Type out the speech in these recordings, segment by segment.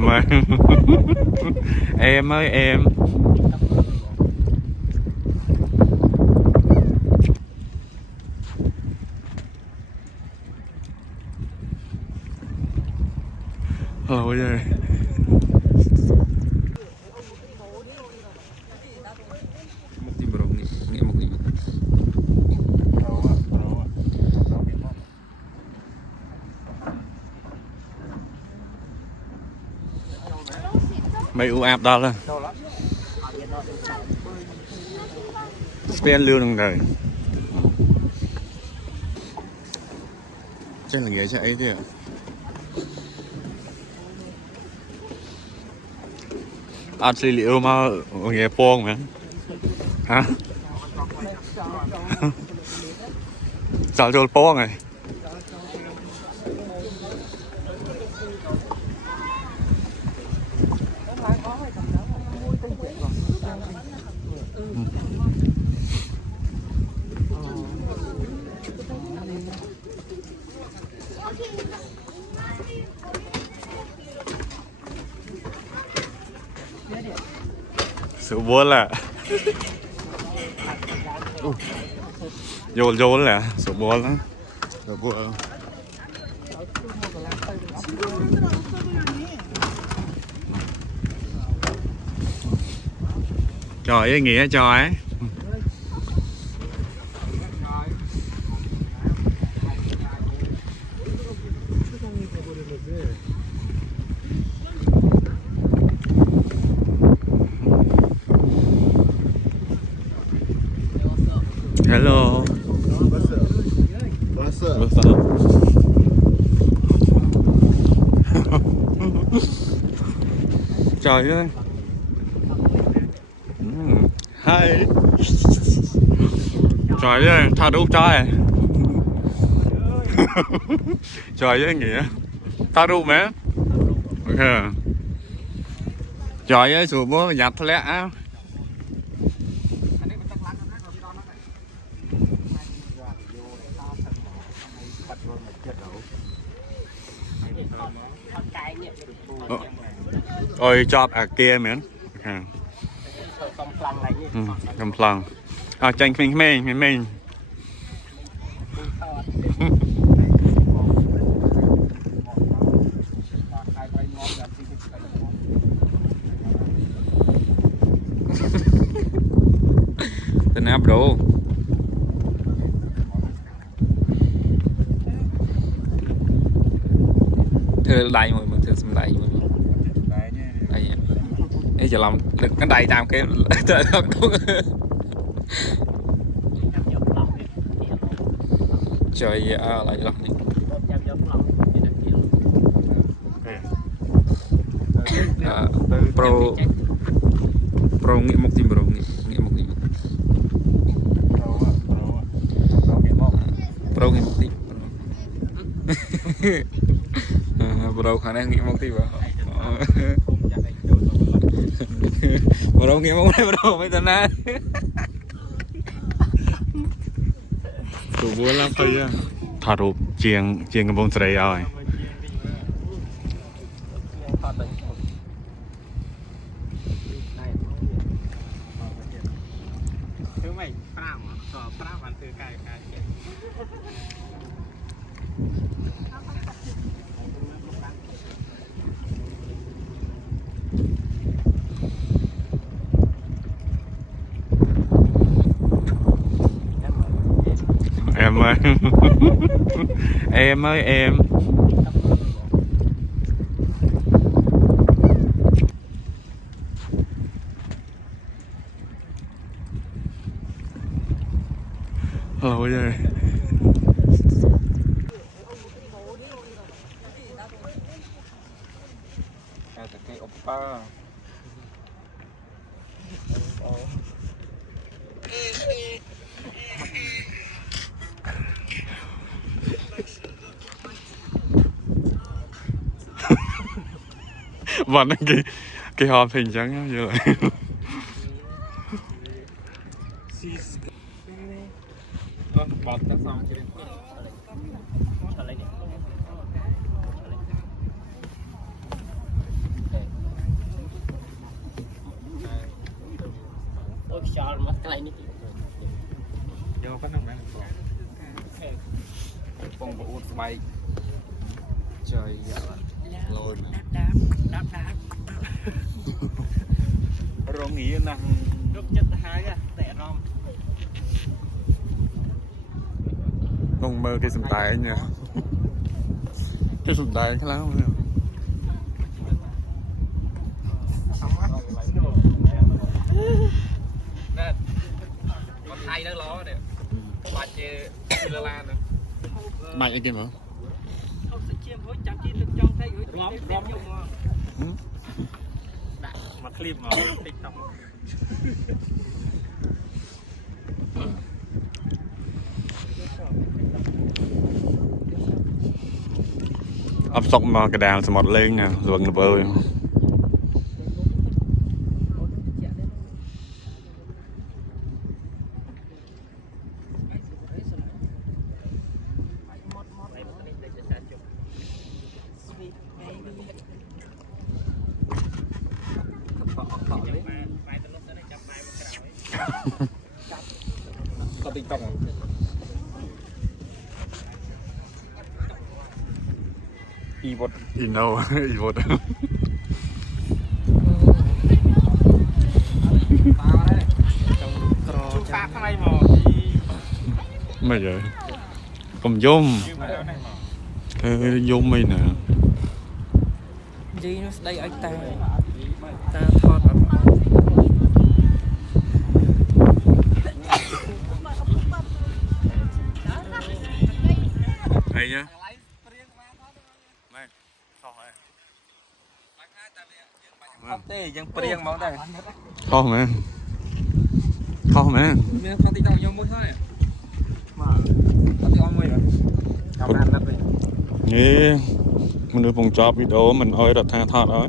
Em ơi. Em ơi em. Lâu rồi. Một tìm bro nghĩa một nghĩa. Mấy u áp đó là spend lương đồng đời. Chắc là nghĩa cho ấy thôi ạ. Ăn xì liệu mà nghe phong mà hả? Sao cho phong này? Sự buồn là vô là sự buồn lắm. Sự buồn. Trời ơi nghĩa trời ấy. Hello. What's up? Trời ơi. Hi. Trời ơi, tha đủ trời. Trời ơi nghĩa. Tha đủ mẹ. Ok. Trời ơi, sủa bố giặt lẽ á. Ôi chọp à kia miễn. Cầm plăng. À chanh mình. Tên áp đồ. Thưa đầy mà thưa xâm đầy mà. Đây. Ê chờ lòng đừng cái đầy tạm kia. Trời lại lắm đi. Pro nghĩa một tìm bro nghĩa một nghĩa. Pro nghĩa một tìm. Bro khả năng nghĩa một tìm vào. Bro nghĩa một này bro mấy tên này. Tụ buồn lắm thôi á. Thả rụp chiêng cái bông sợi rồi. Em ơi. Em ơi em. Lâu rồi. Cái oppa. Vẫn cái hòm hình trắng như vậy. cho mất cái này vô có nằm bông bộ bay trời lôi đáp rồi nghĩ năng đốt chất hai á tẻ rom không mơ cái sừng tài nha cái sừng tài cái lắm nè con thay nó ló nè bà chê la la nữa mạnh cái kia nữa không sẽ chiêm với chăm chi được trong tay rồi rom mà clip mà tiktok ấp sọc mà cái đàn sẽ mọt lên nè rồi ngập ơi có tiktok không Evot Ino Evot phá thằng này mà mày rồi cầm zoom zoom mày nè gì nó đây anh ta thọt hay nhá không têยังเปรี้ยงmáu đây khó mà miếng không tiktok vô mũi thôi mà có tiêu mũi rồi cảm ơn lắm nghe mình được phòng job video mình ơi đặt thang thọt đó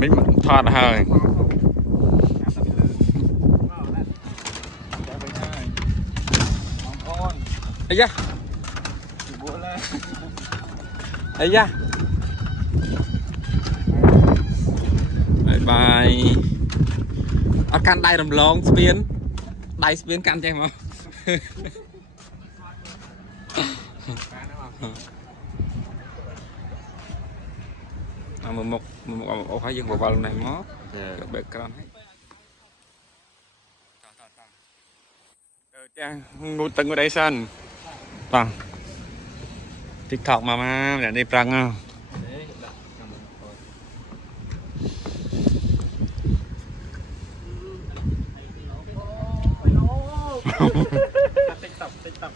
mình thọt hơi ấy da ấy da bye bye ở căn đai đầm lông spin đai spin căn cho em không một phải dừng vào này mó bẹt con ngủ từng ở đây sân vâng TikTok mà để đi prang à TikTok